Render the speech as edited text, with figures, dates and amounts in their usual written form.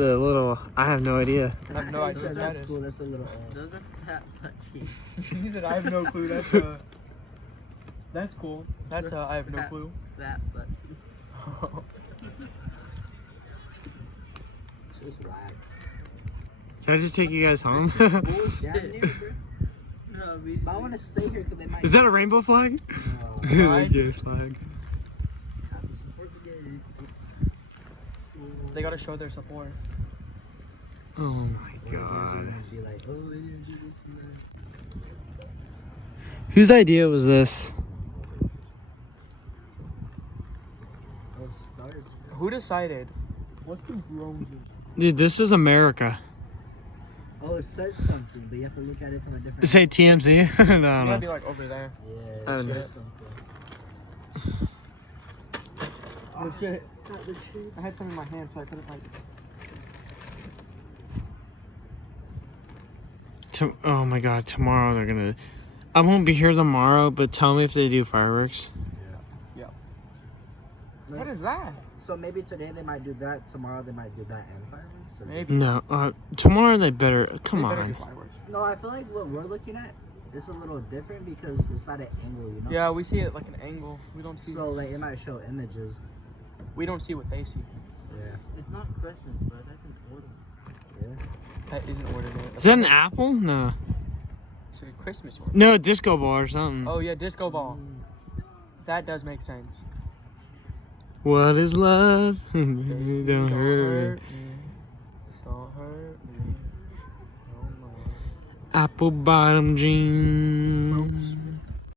A little, I have no idea. I have no idea what that That's is. cool. That's a little. Those are fat butt cheeks. He said, I have no clue. That's cool. That's I have no clue. Fat butt It's just whack. Should I just take you guys home? Damn near, bro. No, But I want to stay here because they might. Is that a rainbow flag? Flag? Yeah, flag. Have to support the game. They gotta show their support. Oh my god. Be like, oh, we didn't do this and that. Whose idea was this? Oh, stars. Who decided? What's the drones? Dude, this is America. Oh, it says something, but you have to look at it from a different. Say TMZ? No, You gotta no. be like over there. Yeah, Oh, it no. says something. Oh shit. Got the shit. I had some in my hand, so I couldn't like. Oh my god, tomorrow they're gonna. I won't be here tomorrow, but tell me if they do fireworks. What is that? So maybe today they might do that. Tomorrow they might do that and fireworks. Or... Maybe. No, tomorrow they better. Come They better on. do fireworks. No, I feel like what we're looking at is a little different because it's at an angle, you know. Yeah, we see it like an angle. We don't see. So like it might show images. We don't see what they see. Yeah. It's not Christmas, bro. That's an order. Yeah. That isn't ordinary. Is that an apple? No. It's a Christmas order. No, a disco ball or something. Oh yeah, disco ball. That does make sense. What is love? Don't Don't hurt. me. Don't hurt me. Oh, no. Apple bottom jeans.